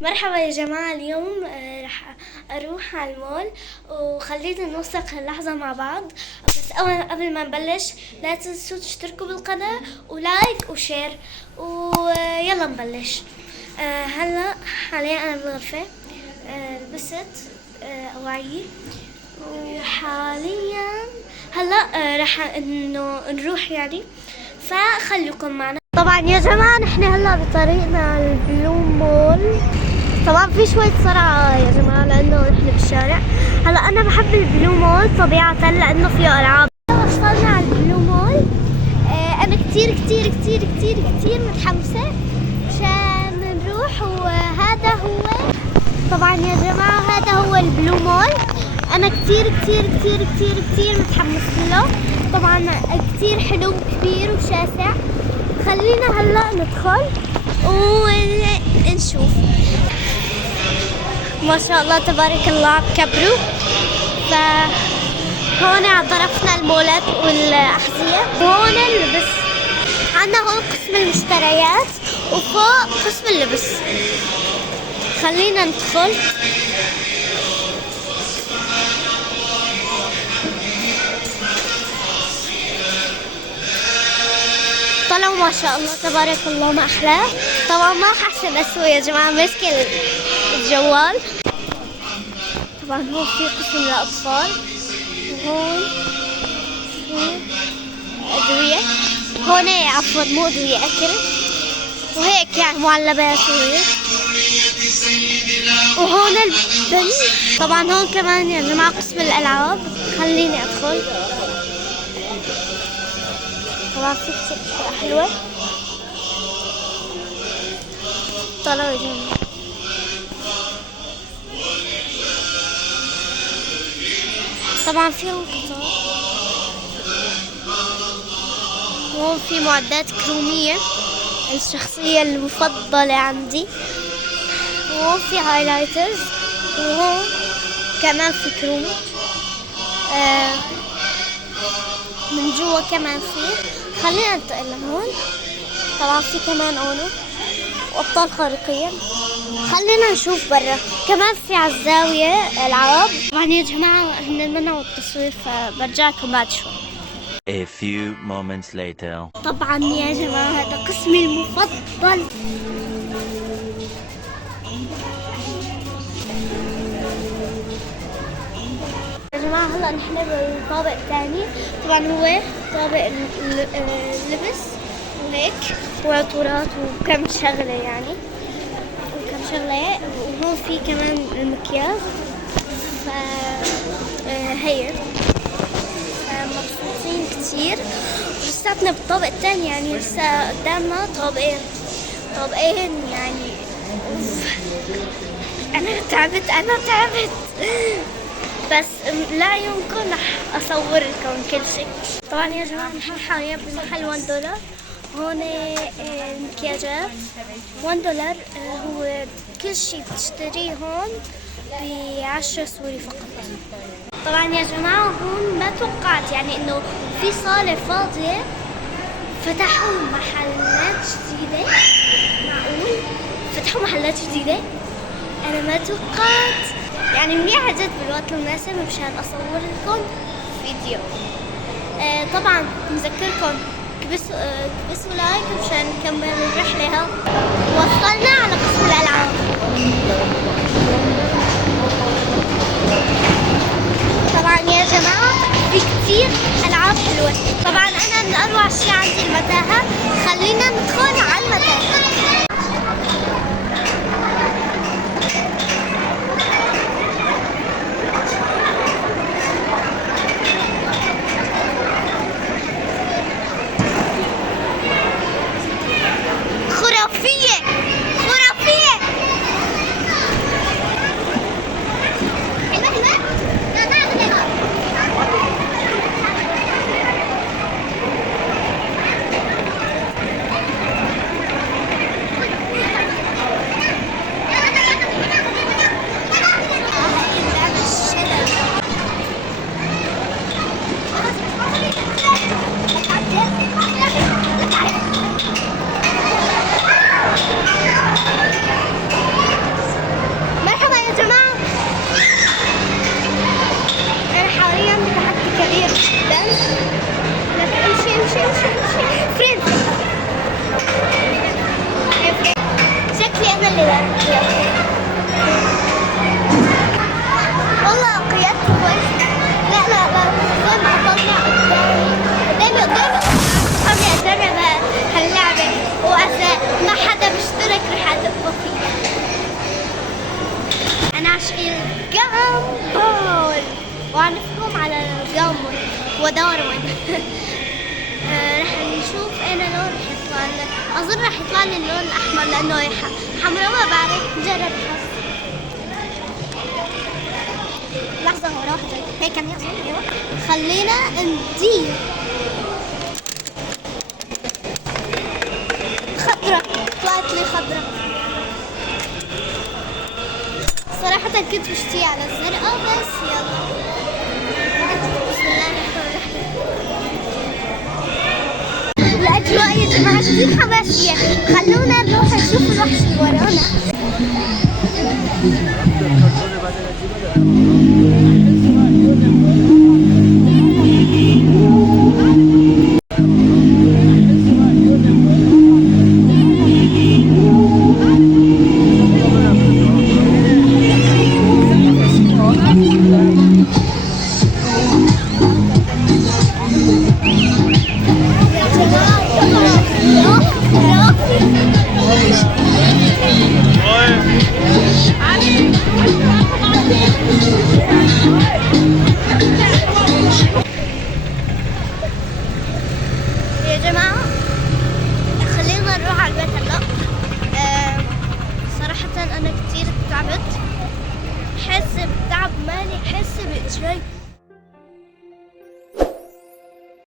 مرحبا يا جماعة. اليوم رح أروح على المول، وخلينا نوثق اللحظة مع بعض. بس قبل ما نبلش لا تنسوا تشتركوا بالقناة ولايك وشير، ويلا نبلش. هلا حاليا أنا بالغرفة، لبست أواعي، وحاليا هلا رح إنه نروح يعني، فخليكم معنا. طبعا يا جماعة نحن هلا بطريقنا البلو مول. طبعا في شوية سرعة يا جماعة لأنه نحن بالشارع. هلا أنا بحب البلو مول طبيعة لأنه فيه ألعاب. وصلنا على البلو مول. أنا كتير كتير كتير كتير كتير متحمسة مشان نروح. وهذا هو طبعا يا جماعة، هذا هو البلو مول. أنا كتير كتير كتير كتير كتير متحمسة له. طبعا كتير حلو كبير وشاسع. خلينا هلا ندخل ونشوف. ما شاء الله تبارك الله عم كبروا. فهون على طرفنا المولات والأحذية، وهون اللبس. عنا هون قسم المشتريات وفوق قسم اللبس. خلينا ندخل. طلعوا ما شاء الله تبارك الله ما أحلاه. طبعا ما ححسن أسوي يا جماعة، ماسكة الجوال. طبعا هون في قسم للأطفال، وهون في أدوية. هون عفوا مو أدوية، أكل وهيك يعني معلبات وهيك. وهون البنت. طبعا هون كمان يا جماعة قسم الألعاب. خليني أدخل. طبعا في كتير أشياء حلوة. طلعوا يا جماعة. طبعا في هون قطار. وهون في معدات كرومية، الشخصية المفضلة عندي. وهون في هايلايترز، وهون كمان في كروم. من جوا كمان في. خلينا ننتقل لهون. طبعا في كمان اونو وابطال خارقين. خلينا نشوف برا. كمان في على الزاوية العاب. طبعا يا جماعة هن منعوا التصوير، فبرجعكم بعد شوي. A few moments later. طبعا يا جماعة هذا قسمي المفضل. يا جماعة هلا نحن بالطابق الثاني. طبعا هو طابق اللبس وهيك وعطورات وكم شغلة يعني، وكم شغلة. وهون في كمان المكياج. هي مبسوطين كتير. لساتنا بالطابق الثاني يعني، لسه قدامنا طابقين يعني. أنا تعبت بس لا يمكن رح أصور لكم كل شيء. طبعا يا جماعة نحن حاليا بمحل $1. هون المكياجات $1. هو كل شيء بتشتريه هون ب10 سوري فقط. طبعا يا جماعة هون ما توقعت يعني انه في صالة فاضية فتحوا محلات جديدة. معقول فتحوا محلات جديدة؟ انا ما توقعت يعني. منيح جد بالوقت المناسب مشان اصور لكم فيديو. طبعا نذكركم كبسوا لايك مشان نكمل الرحلة. ها وصلنا على قسم الألعاب. طبعا يا جماعة في كتير ألعاب حلوة. طبعا أنا من أروع شيء عندي المتاهة. خلينا ندخل على المتاهة. ودور وين. رح نشوف انا لون رح يطلع لنا. اظن رح يطلع لي اللون الاحمر لانه حمراء ما بعرف. نجرب الحظ. لحظة هو واحدة هيك كان يحصل. ايوه خلينا ندير خضرة. طلعت لي خضرة. صراحة كنت مشتي على الزرقاء بس يلا. بسم الله الرحمن الرحيم. الأجواء يا جماعة كثير حماسية. خلونا نروح نشوف الوحش اللي ورانا. يا جماعة خلينا نروح على البيت هلا. صراحة أنا كتير تعبت. حاسة بتعب ماني حاسة بإجري